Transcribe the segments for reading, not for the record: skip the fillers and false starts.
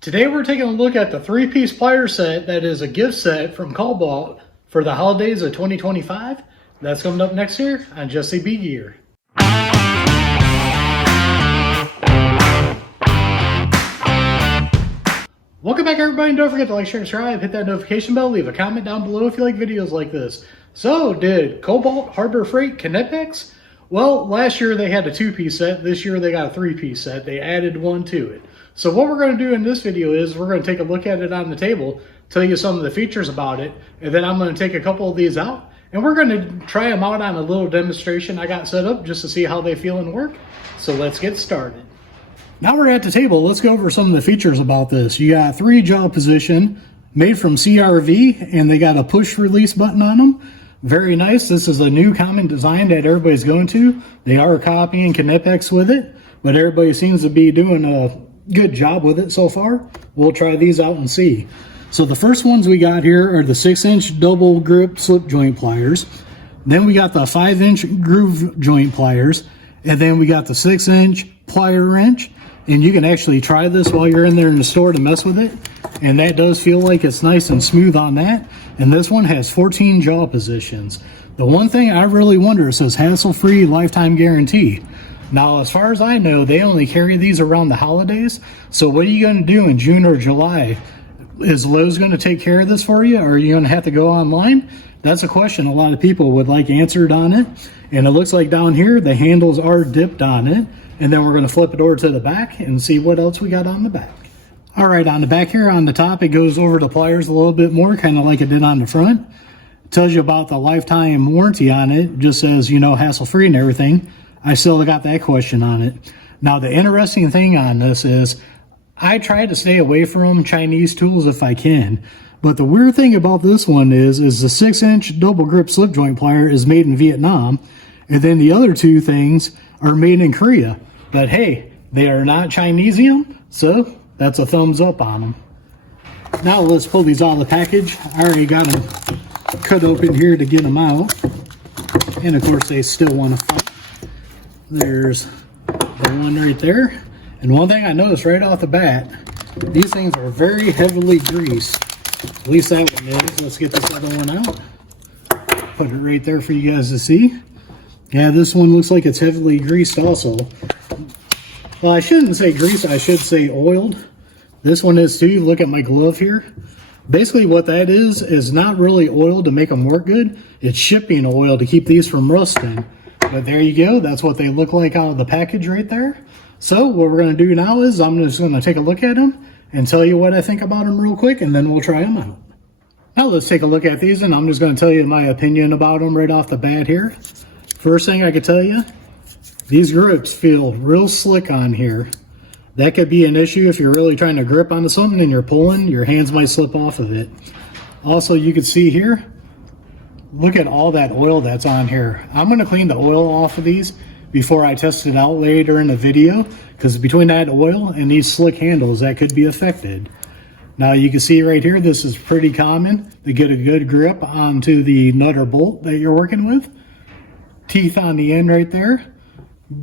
Today we're taking a look at the 3-piece plier set that is a gift set from Kobalt for the holidays of 2025. That's coming up next year on Jesse B Gear. Welcome back everybody, and don't forget to like, share, subscribe, hit that notification bell, leave a comment down below if you like videos like this. So, did Kobalt Harbor Freight connect X? Well, last year they had a 2-piece set, this year they got a 3-piece set. They added one to it. So what we're going to do in this video is we're going to take a look at it on the table, tell you some of the features about it, and then I'm going to take a couple of these out, and we're going to try them out on a little demonstration I got set up just to see how they feel and work. So let's get started. Now we're at the table, let's go over some of the features about this. You got 3 jaw position, made from CRV, and they got a push release button on them. Very nice. This is a new common design that everybody's going to. They are copying Knipex with it, but everybody seems to be doing a good job with it so far. We'll try these out and see. So the first ones we got here are the 6-inch double grip slip joint pliers. Then we got the 5-inch groove joint pliers, and then we got the 6-inch plier wrench. And you can actually try this while you're in there in the store to mess with it, and that does feel like it's nice and smooth on that. And this one has 14 jaw positions. The one thing I really wonder, it says hassle-free lifetime guarantee. Now, as far as I know, they only carry these around the holidays. So what are you going to do in June or July? Is Lowe's going to take care of this for you, or are you going to have to go online? That's a question a lot of people would like answered on it. And it looks like down here, the handles are dipped on it. And then we're going to flip it over to the back and see what else we got on the back. All right, on the back here on the top, it goes over the pliers a little bit more, kind of like it did on the front. It tells you about the lifetime warranty on it. It just says, you know, hassle-free and everything. I still got that question on it. Now, the interesting thing on this is I try to stay away from Chinese tools if I can. But the weird thing about this one is the 6-inch double grip slip joint plier is made in Vietnam. And then the other 2 things are made in Korea. But hey, they are not Chinesium, so that's a thumbs up on them. Now let's pull these out of the package. I already got them cut open here to get them out. And of course they still want to fight. There's the one right there. And one thing I noticed right off the bat, these things are very heavily greased. At least that one is. Let's get this other one out. Put it right there for you guys to see. Yeah, this one looks like it's heavily greased also. Well, I shouldn't say greased, I should say oiled. This one is too. Look at my glove here. Basically what that is not really oil to make them work good. It's shipping oil to keep these from rusting. But there you go. That's what they look like out of the package right there. So what we're going to do now is I'm just going to take a look at them and tell you what I think about them real quick, and then we'll try them out. Now let's take a look at these, and I'm just going to tell you my opinion about them right off the bat here. First thing I could tell you, these grips feel real slick on here. That could be an issue if you're really trying to grip onto something and you're pulling, your hands might slip off of it. Also, you can see here, look at all that oil that's on here. I'm going to clean the oil off of these before I test it out later in the video, because between that oil and these slick handles, that could be affected. Now you can see right here, this is pretty common to get a good grip onto the nut or bolt that you're working with. Teeth on the end right there.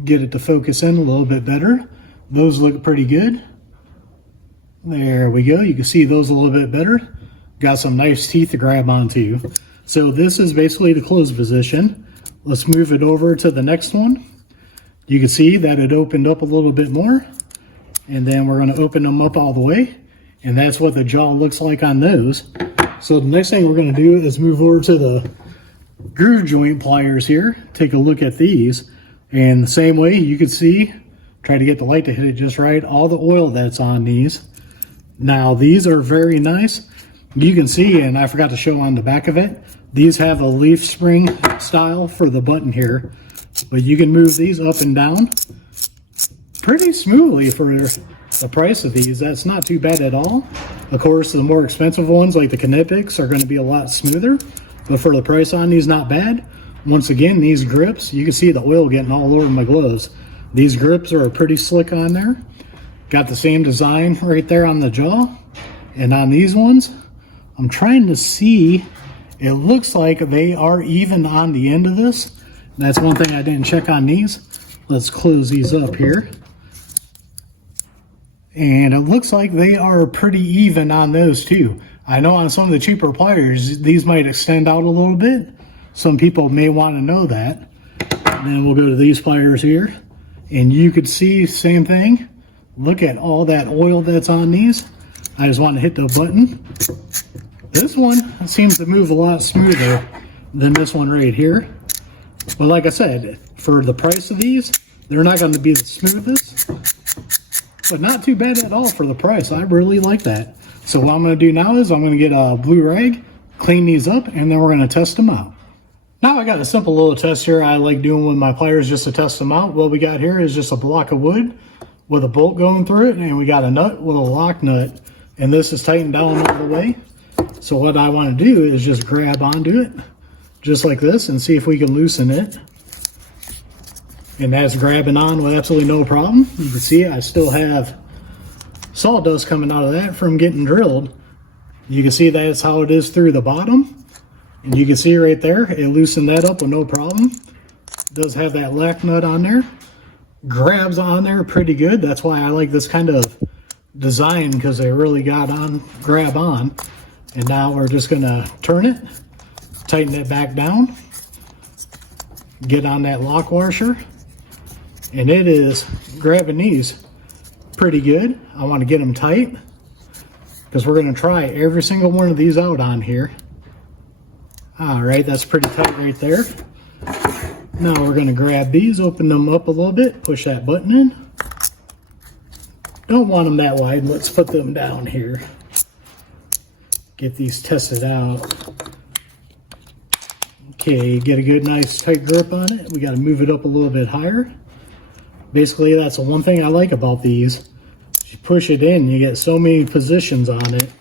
Get it to focus in a little bit better. Those look pretty good. There we go. You can see those a little bit better. Got some nice teeth to grab onto. So this is basically the closed position. Let's move it over to the next one. You can see that it opened up a little bit more. And then we're going to open them up all the way. And that's what the jaw looks like on those. So the next thing we're going to do is move over to the groove joint pliers here. Take a look at these. And the same way, you can see, try to get the light to hit it just right, all the oil that's on these. Now these are very nice. You can see, and I forgot to show on the back of it, these have a leaf spring style for the button here. But you can move these up and down pretty smoothly for the price of these. That's not too bad at all. Of course, the more expensive ones like the Knipex are going to be a lot smoother. But for the price on these, not bad. Once again, these grips, you can see the oil getting all over my gloves. These grips are pretty slick on there. Got the same design right there on the jaw. And on these ones, I'm trying to see, it looks like they are even on the end of this. That's one thing I didn't check on these. Let's close these up here. And it looks like they are pretty even on those too. I know on some of the cheaper pliers, these might extend out a little bit. Some people may want to know that. And then we'll go to these pliers here. And you could see, same thing. Look at all that oil that's on these. I just want to hit the button. This one seems to move a lot smoother than this one right here. But like I said, for the price of these, they're not going to be the smoothest. But not too bad at all for the price. I really like that. So what I'm going to do now is I'm going to get a blue rag, clean these up, and then we're going to test them out. Now I got a simple little test here I like doing with my pliers just to test them out. What we got here is just a block of wood with a bolt going through it, and we got a nut with a lock nut, and this is tightened down all the way. So what I want to do is just grab onto it just like this and see if we can loosen it. And that's grabbing on with absolutely no problem. You can see I still have sawdust coming out of that from getting drilled. You can see that's how it is through the bottom. And you can see right there, it loosened that up with no problem. It does have that lock nut on there. Grabs on there pretty good. That's why I like this kind of design, because they really got on, grab on. And now we're just gonna turn it, tighten it back down, get on that lock washer. And it is grabbing these pretty good. I want to get them tight because we're going to try every single one of these out on here. All right, that's pretty tight right there. Now we're going to grab these, open them up a little bit, push that button in. Don't want them that wide. Let's put them down here. Get these tested out. Okay, get a good, nice, tight grip on it. We got to move it up a little bit higher. Basically, that's the one thing I like about these. You push it in, you get so many positions on it.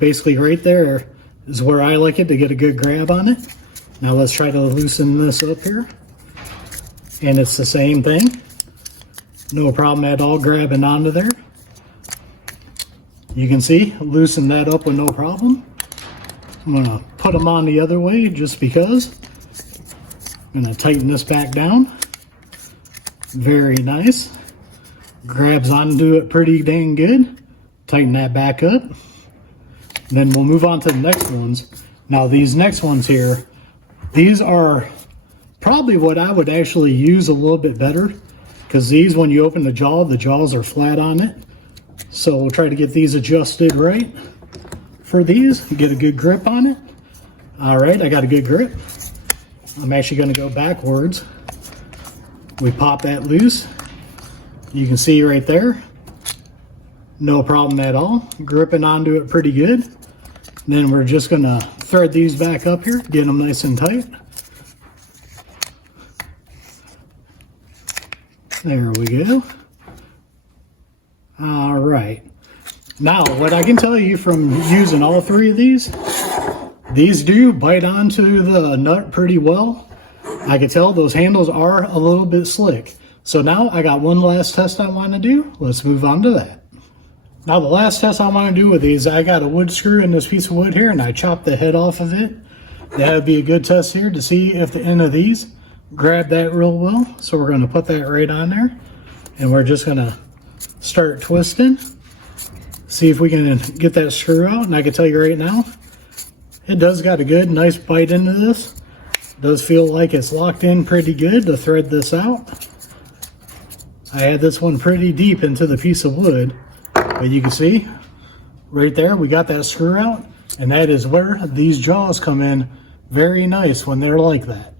Basically, right there is where I like it to get a good grab on it. Now let's try to loosen this up here. And it's the same thing. No problem at all grabbing onto there. You can see, loosen that up with no problem. I'm gonna put them on the other way just because. I'm gonna tighten this back down. Very nice. Grabs onto it pretty dang good. Tighten that back up. And then we'll move on to the next ones. Now these next ones here, these are probably what I would actually use a little bit better, because these, when you open the jaws are flat on it. So we'll try to get these adjusted right for these, get a good grip on it. All right, I got a good grip. I'm actually going to go backwards. We pop that loose. You can see right there, no problem at all. Gripping onto it pretty good. Then we're just gonna thread these back up here, get them nice and tight. There we go. All right. Now, what I can tell you from using all three of these do bite onto the nut pretty well. I can tell those handles are a little bit slick. So now I got one last test I want to do. Let's move on to that. Now the last test I want to do with these, I got a wood screw in this piece of wood here and I chopped the head off of it. That would be a good test here to see if the end of these grab that real well. So we're going to put that right on there and we're just going to start twisting. See if we can get that screw out. And I can tell you right now, it does got a good, nice bite into this. Does feel like it's locked in pretty good to thread this out. I had this one pretty deep into the piece of wood, but you can see right there we got that screw out, and that is where these jaws come in very nice when they're like that.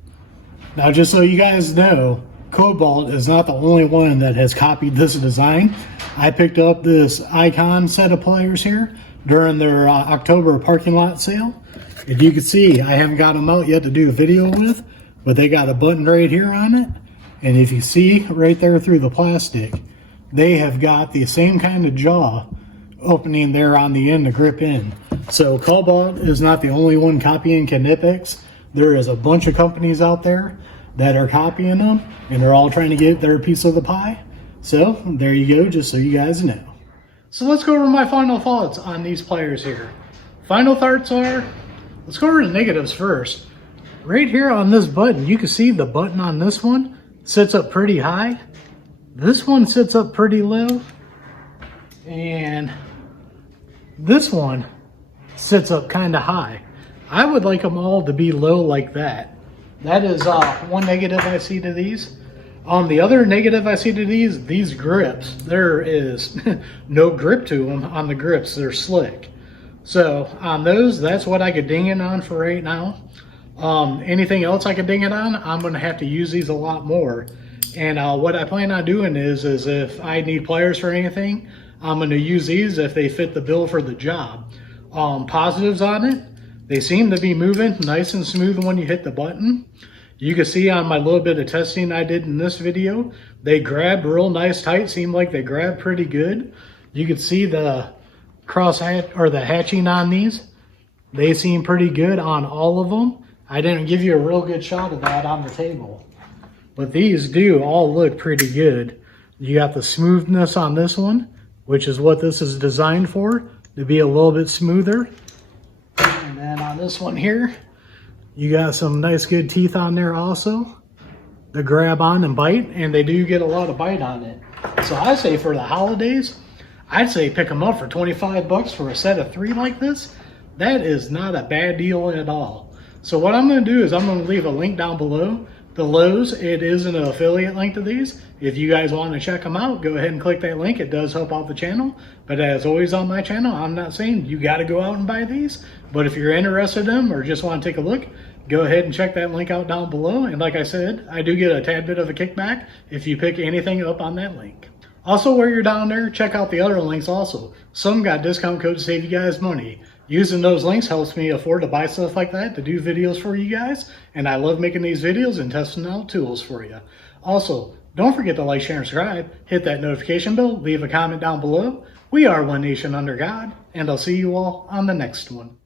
Now just so you guys know, Kobalt is not the only one that has copied this design. I picked up this Icon set of pliers here during their October parking lot sale. If you can see, I haven't got them out yet to do a video with, but they got a button right here on it. And if you see right there through the plastic, they have got the same kind of jaw opening there on the end to grip in. So Kobalt is not the only one copying Knipex. There is a bunch of companies out there that are copying them, and they're all trying to get their piece of the pie. So there you go, just so you guys know. So let's go over my final thoughts on these pliers here. Final thoughts are, let's go over the negatives first. Right here on this button, you can see the button on this one sits up pretty high. This one sits up pretty low. And this one sits up kind of high. I would like them all to be low like that. That is one negative I see to these. The other negative I see to these grips, there is no grip to them on the grips. They're slick. So on those, that's what I could ding it on for right now. Anything else I could ding it on, I'm going to have to use these a lot more. And what I plan on doing is if I need pliers for anything, I'm going to use these if they fit the bill for the job. Positives on it, they seem to be moving nice and smooth when you hit the button. You can see on my little bit of testing I did in this video, they grabbed real nice tight, seem like they grabbed pretty good. You can see the cross hatch or the hatching on these. They seem pretty good on all of them. I didn't give you a real good shot of that on the table, but these do all look pretty good. You got the smoothness on this one, which is what this is designed for, to be a little bit smoother. And then on this one here, you got some nice good teeth on there also. The grab on and bite, and they do get a lot of bite on it. So I say for the holidays, I'd say pick them up for 25 bucks for a set of 3 like this. That is not a bad deal at all. So what I'm going to do is I'm going to leave a link down below. The Lowe's, it is an affiliate link to these. If you guys want to check them out, go ahead and click that link. It does help out the channel. But as always on my channel, I'm not saying you got to go out and buy these. But if you're interested in them or just want to take a look, go ahead and check that link out down below. And like I said, I do get a tad bit of a kickback if you pick anything up on that link. Also, while you're down there, check out the other links also. Some got discount codes to save you guys money. Using those links helps me afford to buy stuff like that to do videos for you guys. And I love making these videos and testing out tools for you. Also, don't forget to like, share, and subscribe. Hit that notification bell. Leave a comment down below. We are One Nation Under God. And I'll see you all on the next one.